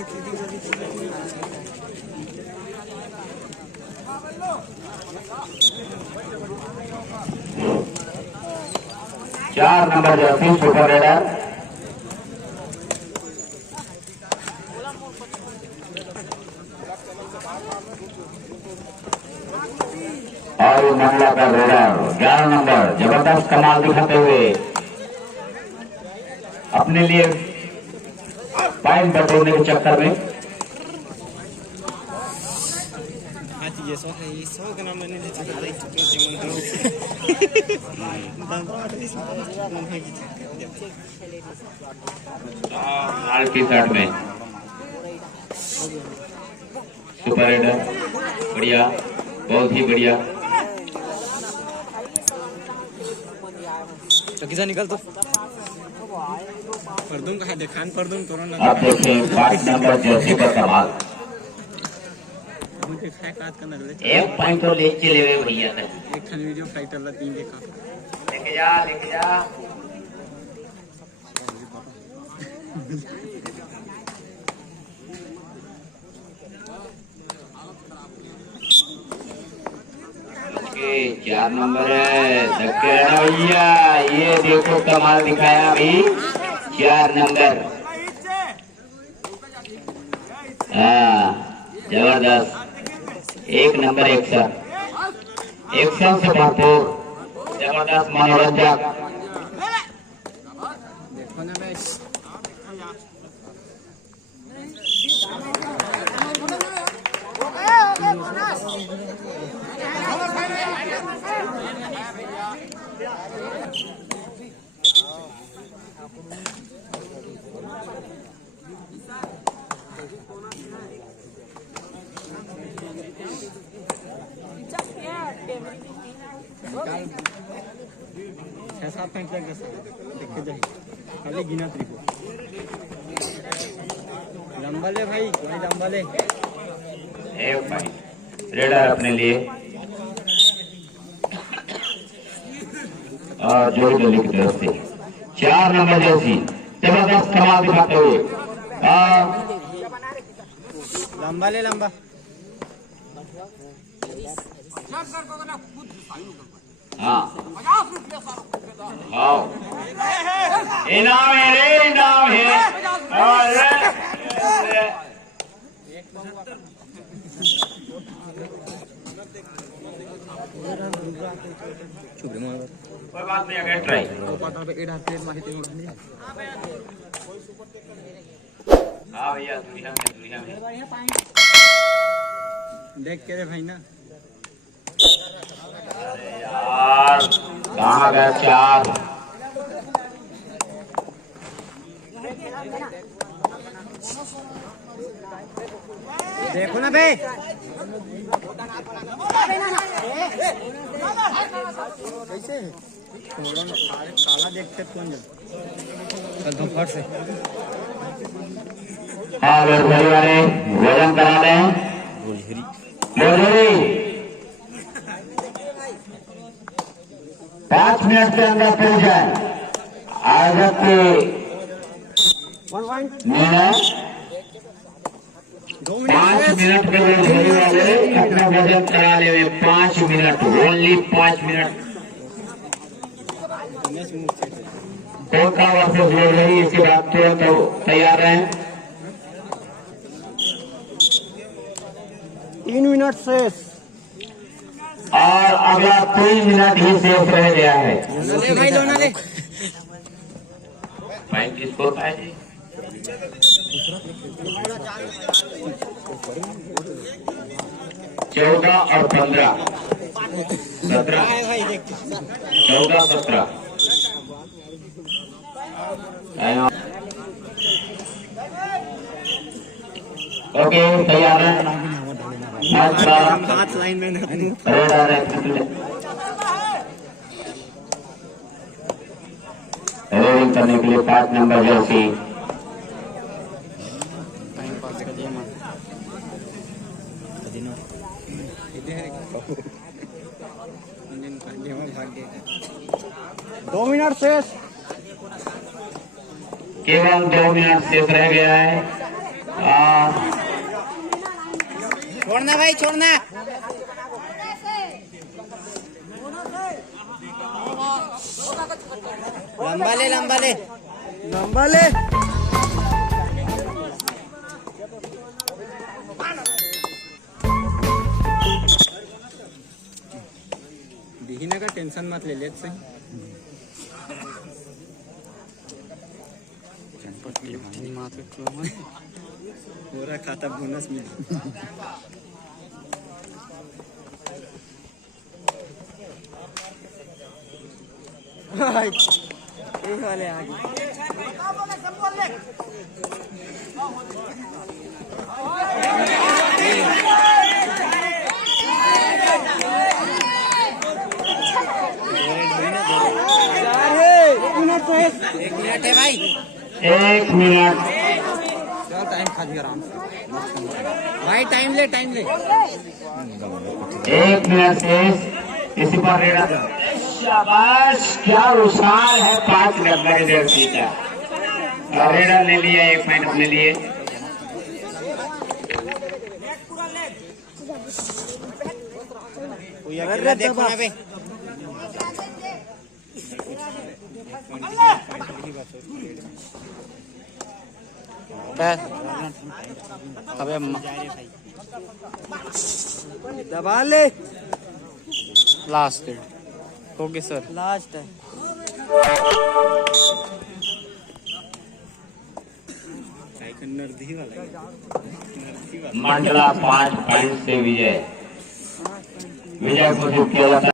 चार number Jersey super raider और मंगला का रेडर 11 नंबर जबरदस्त कमाल दिखाते हुए अपने लिए पॉइंट बटोरने के चक्कर में लाल टी शर्ट में सुपर रेडर बढ़िया, बहुत ही बढ़िया। किसा निकल तो कर दूं कहा देखान कर दूं तुरंत आप देखें 5 नंबर जर्सी का कमाल। एक पॉइंट तो ले चले हुए भैया तक एक खन वीडियो फाइटर ला 3 देखा लेके जा के 4 नंबर है धक्के भैया, ये देखो कमाल दिखाया अभी 4 नंबर। हाँ जबरदस्त, 1 नंबर एक्शन से भरपूर जबरदस्त मनोरंजक। देखो ना भाई 6-7 पॉइंट लग गए देख के जाइए खाली गिना तरीको लंबा ले भाई कोई लंबा ले रेडर अपने लिए और जोड़ी जोड़ी की तरफ से 4 नंबर जर्सी जबरदस्त कमाल दिखाते हुए लंबा ले लंबा हाँ इनाम है रे, इनाम है। और कोई बात नहीं, अगर ट्राई हाँ भैया दुनिया में देख के रे भाई ना यार कहाँ गया 4 देखो ना बे कैसे थोड़ा ना काला देखते कौन जल कल फट से हाँ वाले भोजन करा लें लोहरी 5 मिनट के अंदर पहुंच जाए आयोजक के निर्णय 5 मिनट के लोहरी वाले अपना भोजन करा ले 5 minute, only 5 minute. Kota versus Lohri इसके बाद तुरंत तैयार रहें। 3 मिनट शेष और अगला 3 मिनट ही शेष रह गया है। भाई दोनों ले पॉइंट किसको होता है जी? 14 और 15 17 14 17 ओके तैयार है। 5 लाइन में रोलिंग करने के लिए 5 नंबर जर्सी टाइम पास कर दिया मां 2 मिनट शेष केवल 2 मिनट शेष रह गया है। छोड़ना भाई छोड़ना। लंबा ले लंबा ले लंबा ले। दिखने का टेंशन मत ले लेट सही। पूरा खाता बोनस मिला। ये वाले आगे एक मिनट है भाई। 1 मिनट। टाइम खा दिया आराम से भाई। टाइम ले 1 मिनट से इसी पर रेडा। शाबाश, क्या उछाल है 5 नंबर जर्सी का। रेडा ले लिया 1 पॉइंट अपने लिए। देखो ना भाई। अबे दबा ले। Last okay sir. लास्ट है। मंडला 5 पॉइंट से विजय को जो किया जाता है।